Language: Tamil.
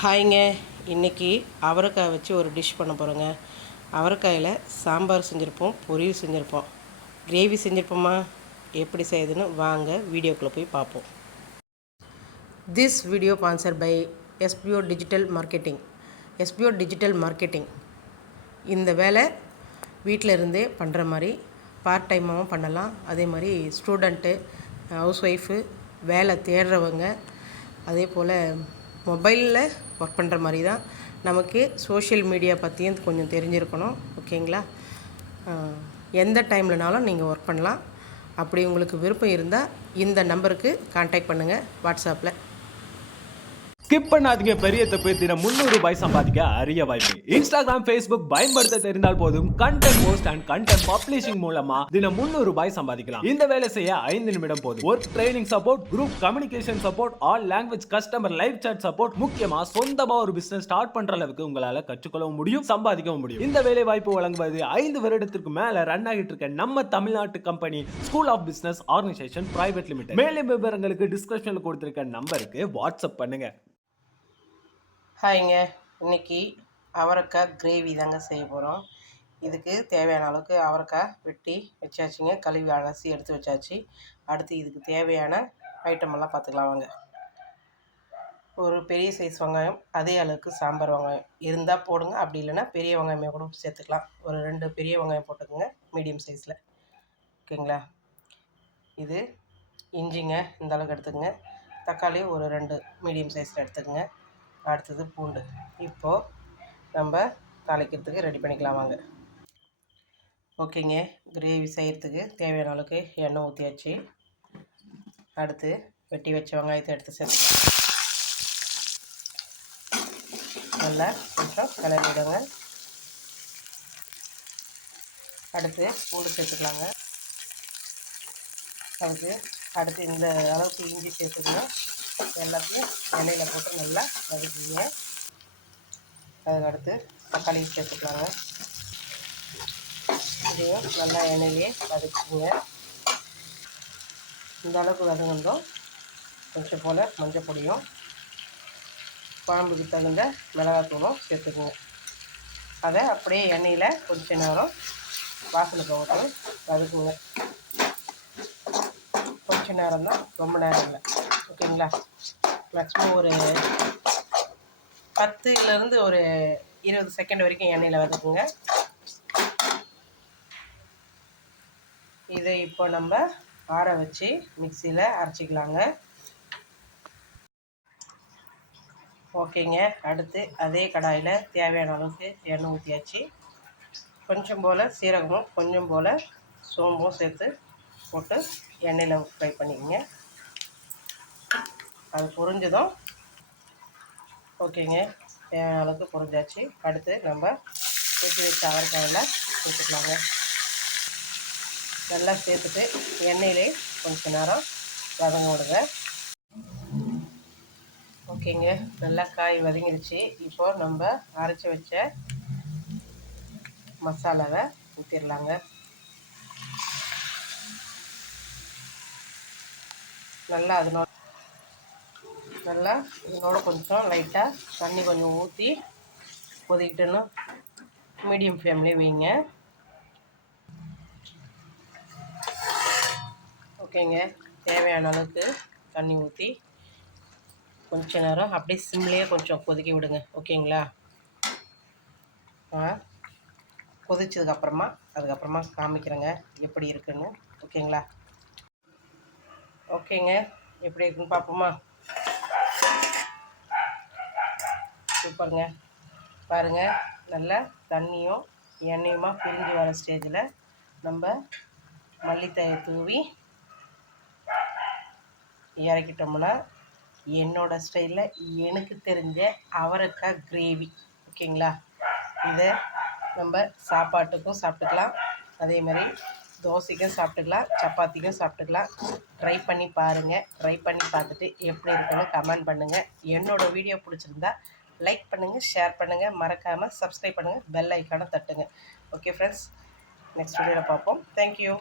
ஹாய்ங்க. இன்றைக்கி அவரைக்காய் வச்சு ஒரு டிஷ் பண்ண போகிறோங்க. அவரைக்காயில் சாம்பார் செஞ்சுருப்போம், பொரியல் செஞ்சுருப்போம், கிரேவி செஞ்சுருப்போமா. எப்படி செய்யுதுன்னு வாங்க வீடியோக்குள்ளே போய் பார்ப்போம். This video sponsor by SPO digital marketing. SPO digital marketing இந்த வேலை வீட்டில் இருந்தே பண்ணுற மாதிரி பார்ட் டைமாகவும் பண்ணலாம். அதே மாதிரி ஸ்டூடெண்ட்டு, ஹவுஸ் ஒய்ஃபு, வேலை தேடுறவங்க, அதே போல் மொபைலில் ஒர்க் பண்ணுற மாதிரி தான். நமக்கு சோஷியல் மீடியா பற்றியும் கொஞ்சம் தெரிஞ்சிருக்கணும். ஓகேங்களா? எந்த டைம்லனாலும் நீங்கள் ஒர்க் பண்ணலாம். அப்படி உங்களுக்கு விருப்பம் இருந்தால் இந்த நம்பருக்கு கான்டாக்ட் பண்ணுங்கள் வாட்ஸ்அப்பில். ஸ்கிப் பண்ணாதீங்க. பெரிய தப்பு. தினம் 300 ரூபாய் சம்பாதிக்க அரிய வாய்ப்பு. இன்ஸ்டாகிராம், ஃபேஸ்புக் பயன்படுத்த தெரிந்தால் போதும். Content post and content publishing மூலமா தினம் 300 ரூபாய் சம்பாதிக்கலாம். இந்த வேலை செய்ய 5 நிமிடம் போதும். Work training support, group communication support, all language customer live chat support, முக்கியமா சொந்தமா ஒரு பிசினஸ் ஸ்டார்ட் பண்ற அளவுக்கு உங்களால கற்றுக்கொள்ளவும் முடியும், சம்பாதிக்கவும் முடியும். இந்த வேலை வாய்ப்பு வழங்குவது 5 வருடத்திற்கு மேல ரன் ஆகிட்டு இருக்க நம்ம தமிழ்நாட்டு company school of business organisation private limited. மேலும் விவரங்களுக்கு டிஸ்கிரிப்ஷன்ல கொடுத்திருக்க நம்பருக்கு வாட்ஸ்அப் பண்ணுங்க. ஹாய்ங்க. இன்றைக்கி அவரைக்காய் கிரேவி தாங்க செய்ய போகிறோம். இதுக்கு தேவையான அளவுக்கு அவரைக்காய் வெட்டி வச்சாச்சுங்க. கழுவி அலசி எடுத்து வச்சாச்சு. அடுத்து இதுக்கு தேவையான ஐட்டமெல்லாம் பார்த்துக்கலாம் வாங்க. ஒரு பெரிய சைஸ் வெங்காயம், அதே அளவுக்கு சாம்பார் வெங்காயம் இருந்தால் போடுங்க. அப்படி இல்லைன்னா பெரிய வெங்காயமே கூட சேர்த்துக்கலாம். ஒரு 2 பெரிய வெங்காயம் போட்டுக்கோங்க, மீடியம் சைஸில். ஓகேங்களா? இது இஞ்சிங்க, இந்த அளவுக்கு எடுத்துக்கோங்க. தக்காளி ஒரு 2 மீடியம் சைஸில் எடுத்துக்கோங்க. அடுத்தது பூண்டு. இப்போது நம்ம தாளிக்கிறதுக்கு ரெடி பண்ணிக்கலாம் வாங்க. ஓகேங்க. கிரேவி செய்கிறதுக்கு தேவையான அளவுக்கு எண்ணெய் ஊற்றியாச்சு. அடுத்து வெட்டி வச்ச வெங்காயத்தை எடுத்து சேர்த்துக்கலாம். நல்லா கொஞ்சம் கிளறிடுங்க. அடுத்து பூண்டு சேர்த்துக்கலாங்க. அடுத்து இந்த அளவுக்கு இஞ்சி சேர்த்துக்கணும். எல்லாத்தையும் எண்ணெயில் போட்டு நல்லா வதக்கிங்க. அதுக்கடுத்து தக்காளி சேர்த்துக்கலாங்க. இதையும் நல்லா எண்ணெயிலே வதக்கிங்க. இந்த அளவுக்கு வதங்கணும். கொஞ்சம் போல் மஞ்சள் பொடியும் குழம்புக்கு தகுந்த மிளகாத்தூளும் சேர்த்துக்குங்க. அதை அப்படியே எண்ணெயில் கொஞ்சம் நேரம் வாசனை போகட்டும் வதக்குங்க. கொஞ்சம் நேரம் தான், ரொம்ப நேரம் இல்லை. ஓகேங்களா? மேக்ஸிமம் ஒரு 10லேருந்து ஒரு 20 செகண்ட் வரைக்கும் எண்ணெயில் வதக்குங்க. இதை இப்போ நம்ம ஆற வச்சு மிக்சியில் அரைச்சிக்கலாங்க. ஓகேங்க. அடுத்து அதே கடாயில் தேவையான அளவுக்கு எண்ணெய் ஊற்றியாச்சு. கொஞ்சம் போல் சீரகமும் கொஞ்சம் போல் சோம்பும் சேர்த்து போட்டு எண்ணெயில் ஃப்ரை பண்ணிக்கோங்க. அது பொரிஞ்சதும் ஓகேங்க, தேவையான அளவுக்கு பொரிஞ்சாச்சு. அடுத்து நம்ம ஊற்றி வச்ச அவரைக்காயில் சேர்த்துக்கலாங்க. நல்லா சேர்த்துட்டு எண்ணெயிலே கொஞ்சம் நேரம் வதங்க விடுங்க. ஓகேங்க, நல்லா காய் வதங்கிடுச்சு. இப்போது நம்ம அரைச்சி வச்ச மசாலாவை ஊற்றிடலாங்க. நல்லா இதனோட கொஞ்சம் லைட்டாக தண்ணி கொஞ்சம் ஊற்றி கொதிக்கிட்டுன்னு மீடியம் ஃப்ளேம்லேயே வைங்க. ஓகேங்க, தேவையான அளவுக்கு தண்ணி ஊற்றி கொஞ்ச நேரம் அப்படியே சிம்லேயே கொஞ்சம் கொதிக்க விடுங்க. ஓகேங்களா? அதுக்கப்புறமா காமிக்கிறேங்க எப்படி இருக்குன்னு. ஓகேங்களா? ஓகேங்க, எப்படி இருக்குன்னு பார்ப்போமா? சூப்பருங்க. பாருங்கள், நல்லா தண்ணியும் எண்ணெயுமா பிரிஞ்சு வர ஸ்டேஜில் நம்ம மல்லித்தழையை தூவி இறக்கிட்டோம்னா என்னோடய ஸ்டைலில் எனக்கு தெரிஞ்ச அவரைக்காய் கிரேவி. ஓகேங்களா? இதை நம்ம சாப்பாட்டுக்கும் சாப்பிட்டுக்கலாம், அதே மாதிரி தோசைக்கும் சாப்பிட்டுக்கலாம், சப்பாத்திக்கும் சாப்பிட்டுக்கலாம். ட்ரை பண்ணி பாருங்கள். ட்ரை பண்ணி பார்த்துட்டு எப்படி இருக்குன்னு கமெண்ட் பண்ணுங்கள். என்னோடய வீடியோ பிடிச்சிருந்தா லைக் பண்ணுங்கள், ஷேர் பண்ணுங்கள், மறக்காமல் சப்ஸ்கிரைப் பண்ணுங்கள், பெல் ஐக்கானை தட்டுங்க. ஓகே ஃப்ரெண்ட்ஸ், நெக்ஸ்ட் வீடியோவில் பார்ப்போம். தேங்க்யூ.